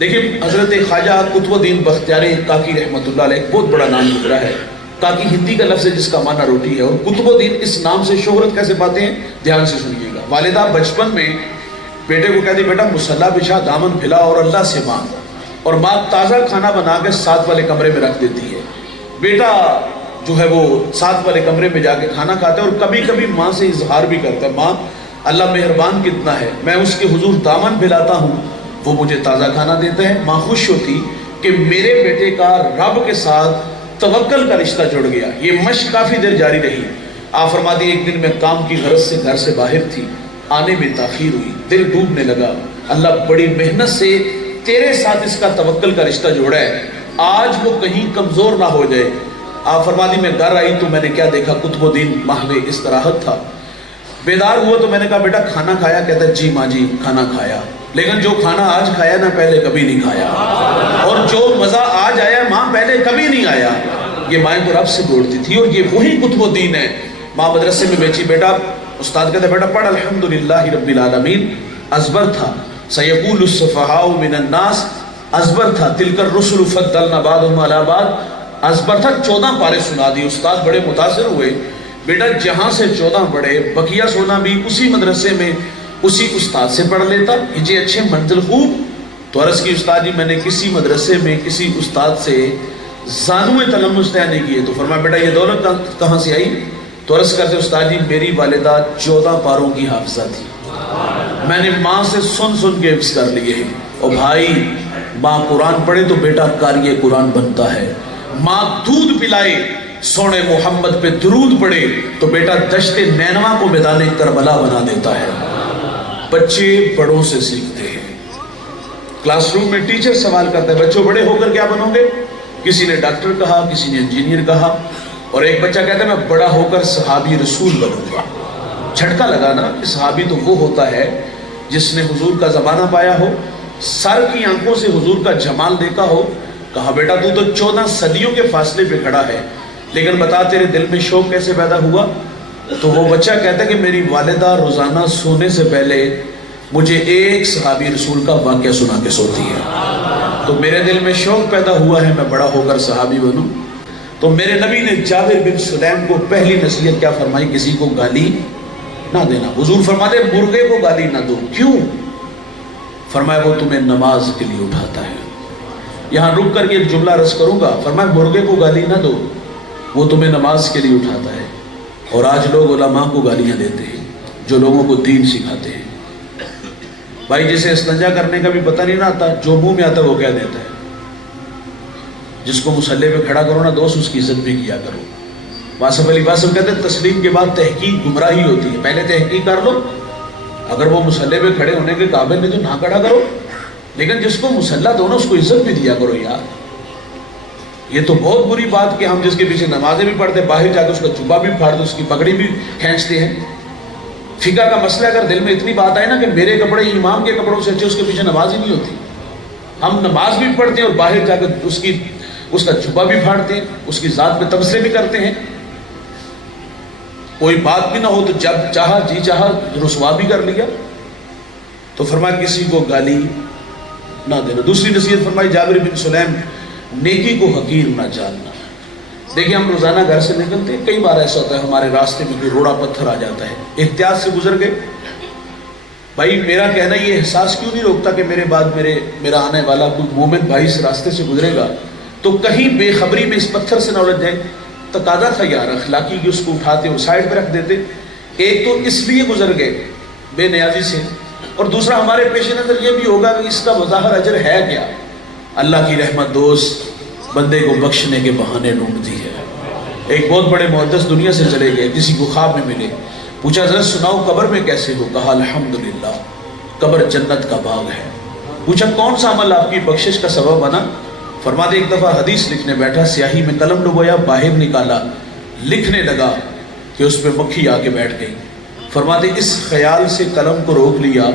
دیکھیں حضرت خواجہ قطب الدین بختیاری کاکی رحمۃ اللہ علیہ ایک بہت بڑا نام گزرا ہے. کاکی ہندی کا لفظ ہے جس کا معنی روٹی ہے, اور قطب الدین اس نام سے شہرت کیسے پاتے ہیں دھیان سے سنیے گا. والدہ بچپن میں بیٹے کو کہتی بیٹا مصلا بچھا, دامن پھیلا اور اللہ سے مانگ, اور ماں تازہ کھانا بنا کے ساتھ والے کمرے میں رکھ دیتی ہے. بیٹا جو ہے وہ ساتھ والے کمرے میں جا کے کھانا کھاتا ہے, اور کبھی کبھی ماں سے اظہار بھی کرتا ہے, ماں اللہ مہربان کتنا ہے, میں اس کے حضور دامن پھیلاتا ہوں, وہ مجھے تازہ کھانا دیتا ہے. ماں خوش ہوتی کہ میرے بیٹے کا رب کے ساتھ توکل کا رشتہ جڑ گیا. یہ مشق کافی دیر جاری رہی. آپ فرماتی ایک دن میں کام کی غرض سے گھر سے باہر تھی, آنے میں تاخیر ہوئی, دل ڈوبنے لگا, اللہ بڑی محنت سے تیرے ساتھ اس کا توکل کا رشتہ جوڑا ہے, آج وہ کہیں کمزور نہ ہو جائے. آپ فرماتی میں گھر آئی تو میں نے کیا دیکھا, قطب الدین محو استراحت تھا. بیدار ہوا تو میں نے کہا بیٹا کھانا کھایا؟ کہتا ہے جی ماں جی کھانا کھایا, لیکن جو کھانا آج کھایا نا پہلے کبھی نہیں کھایا, اور جو مزہ آج آیا ماں پہلے کبھی نہیں آیا. یہ مائیں تو رب سے دوڑتی تھی, اور یہ وہی قطب الدین ہے. ماں مدرسے میں بیچی, بیٹا استاد کہتا ہے بیٹا پڑھ الحمدللہ رب العالمین. ازبر تھا سیقول السفہاء من الناس, ازبر تھا تلک الرسل فضلنا بعضهم علی بعض, ازبر تھا. 14 پارے سنا دی. استاد بڑے متاثر ہوئے, بیٹا جہاں سے 14 بڑھے بقیہ 16 بھی اسی مدرسے میں اسی استاد سے پڑھ لیتا, یہ اچھے منزل خوب. تو عرض کی استاد جی میں نے کسی مدرسے میں کسی استاد سے زانوے تلمس طے نہیں کیے. تو فرمایا بیٹا یہ دولت کہاں سے آئی؟ تو عرض کرتے استاد جی میری والدہ 14 پاروں کی حافظہ تھی, میں نے ماں سے سن سن کے حفظ کر لیے ہیں. اور بھائی ماں قرآن پڑھے تو بیٹا قاری قرآن بنتا ہے, ماں دودھ پلائے سونے محمد پہ درود پڑھے تو بیٹا دشت نینوا کو میدان کربلا بنا دیتا ہے. بچے بڑوں سے سیکھتے ہیں. کلاس روم میں ٹیچر سوال کرتا ہے بچوں بڑے ہو کر کیا بنو گے؟ کسی نے ڈاکٹر کہا, کسی نے انجینئر کہا, اور ایک بچہ کہتا ہے میں بڑا ہو کر صحابی رسول بنوں گا. جھٹکا لگا نا کہ صحابی تو وہ ہوتا ہے جس نے حضور کا زمانہ پایا ہو, سر کی آنکھوں سے حضور کا جمال دیکھا ہو. کہا بیٹا تو 14 صدیوں کے فاصلے پہ کھڑا ہے, لیکن بتا تیرے دل میں شوق کیسے پیدا ہوا؟ تو وہ بچہ کہتا ہے کہ میری والدہ روزانہ سونے سے پہلے مجھے ایک صحابی رسول کا واقعہ سنا کے سوتی ہے, تو میرے دل میں شوق پیدا ہوا ہے میں بڑا ہو کر صحابی بنوں. تو میرے نبی نے جابر بن سلیم کو پہلی نصیحت کیا فرمائی؟ کسی کو گالی نہ دینا. حضور فرماتے مرغے کو گالی نہ دو. کیوں؟ فرمایا وہ تمہیں نماز کے لیے اٹھاتا ہے. یہاں رک کر یہ جملہ رس کروں گا. فرمایا مرغے کو گالی نہ دو, وہ تمہیں نماز کے لیے اٹھاتا ہے. اور آج لوگ علماء کو گالیاں دیتے ہیں جو لوگوں کو دین سکھاتے ہیں. بھائی جسے استنجا کرنے کا بھی پتہ نہیں نہ آتا, جو منہ میں آتا ہے وہ کہہ دیتا ہے. جس کو مصلے پہ کھڑا کرو نا دوست, اس کی عزت بھی کیا کرو. واصف علی واصف کہتے ہیں تسلیم کے بعد تحقیق گمراہی ہوتی ہے. پہلے تحقیق کر لو, اگر وہ مصلے پہ کھڑے ہونے کے قابل نہیں تو نہ کھڑا کرو, لیکن جس کو مصلا دو نا اس کو عزت بھی دیا کرو یار. یہ تو بہت بری بات کہ ہم جس کے پیچھے نمازیں بھی پڑھتے, باہر جا کے اس کا جبہ بھی پھاڑ دو, اس کی پگڑی بھی کھینچتے ہیں. فقہ کا مسئلہ اگر دل میں اتنی بات آئے نا کہ میرے کپڑے امام کے کپڑوں سے اچھے, اس کے پیچھے نماز ہی نہیں ہوتی. ہم نماز بھی پڑھتے ہیں اور باہر جا کے اس کا جبہ بھی پھاڑتے ہیں, اس کی ذات پہ تبصرے بھی کرتے ہیں. کوئی بات بھی نہ ہو تو جب چاہا جی چاہا رسوا بھی کر لیا. تو فرمایا کسی کو گالی نہ دینا. دوسری نصیحت فرمائی جابر بن سلیم, نیکی کو حقیر نہ جاننا. دیکھیں ہم روزانہ گھر سے نکلتے ہیں, کئی بار ایسا ہوتا ہے ہمارے راستے میں کوئی روڑا پتھر آ جاتا ہے, احتیاط سے گزر گئے. بھائی میرا کہنا یہ احساس کیوں نہیں روکتا کہ میرے بعد میرا آنے والا کوئی مومن بھائی اس راستے سے گزرے گا تو کہیں بے خبری میں اس پتھر سے نہ الجھ جائے. تقاضا تھا یار اخلاقی کہ اس کو اٹھاتے اور سائڈ پہ رکھ دیتے. ایک تو اس لیے گزر گئے بے نیازی سے, اور دوسرا ہمارے پیش نظر یہ بھی ہوگا کہ اس کا بظاہر اجر ہے کیا. اللہ کی رحمت دوست بندے کو بخشنے کے بہانے ڈھونڈتی ہے. ایک بہت بڑے محدث دنیا سے چلے گئے, کسی کو خواب میں ملے, پوچھا حضرت سناؤ قبر میں کیسے ہو؟ کہا الحمدللہ قبر جنت کا باغ ہے. پوچھا کون سا عمل آپ کی بخشش کا سبب بنا؟ فرماتے ایک دفعہ حدیث لکھنے بیٹھا, سیاہی میں قلم ڈبویا, باہر نکالا, لکھنے لگا کہ اس پہ مکھی آ کے بیٹھ گئی. فرماتے اس خیال سے قلم کو روک لیا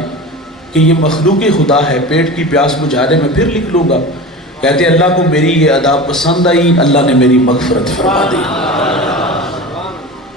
کہ یہ مخلوق خدا ہے, پیٹ کی پیاس بجھانے میں پھر لکھ لوں گا. کہتے اللہ کو میری یہ ادا پسند آئی, اللہ نے میری مغفرت فرما دی.